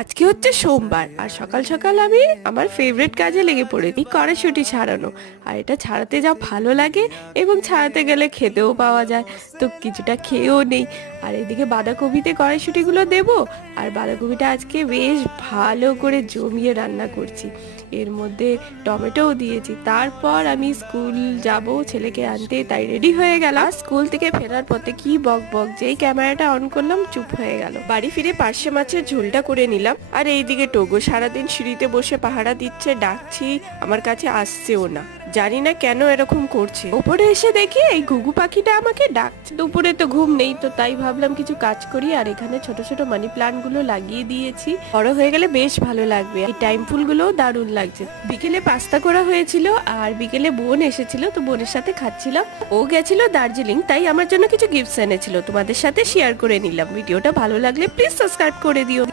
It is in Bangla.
আজকে হচ্ছে সোমবার আর সকাল সকাল আমি আমার ফেভারিট কাজে লেগে পড়েছি, কড়াইশুঁটি ছাড়ানো। আর এটা ছাড়াতে যা ভালো লাগে এবং ছাড়াতে গেলে খেতেও পাওয়া যায়, তো কিছুটা খেয়েও নেই। আর এদিকে বাঁধাকপিতে কড়াইশুঁটিগুলো দেবো। আর বাঁধাকপিটা আজকে বেশ ভালো করে জমিয়ে রান্না করছি, এর মধ্যে টমেটোও দিয়েছি। তারপর আমি স্কুল যাব ছেলেকে আনতে, তাই রেডি হয়ে গেলাম। স্কুল থেকে ফেরার পথে কি বক বক, যেই ক্যামেরাটা অন করলাম চুপ হয়ে গেল। বাড়ি ফিরে পার্শে মাছের ঝোলটা করে নিলাম। আর এইদিকে টোগো সারাদিন সিঁড়িতে বসে পাহারা দিচ্ছে, ডাকছি, আমার কাছে আসছেও না। জানি না কেন এরকম করছে। ওপরে এসে দেখি এই ঘুঘু পাখিটা আমাকে ডাকছে। দুপুরে তো ঘুম নেই, তো তাই ভাবলাম কিছু কাজ করি। আর এখানে ছোট ছোট মানি প্লান্ট গুলো লাগিয়ে দিয়েছি, বড় হয়ে গেলে বেশ ভালো লাগবে। এই টাইম ফুল গুলো দারুণ লাগছে। বিকেলে পাস্তা করা হয়েছিল আর বিকেলে বোন এসেছিল, তো বোনের সাথে খাচ্ছিলাম। ও গেছিল দার্জিলিং, তাই আমার জন্য কিছু গিফটস এনেছিল, তোমাদের সাথে শেয়ার করে নিলাম। ভিডিওটা ভালো লাগলে প্লিজ সাবস্ক্রাইব করে দিও।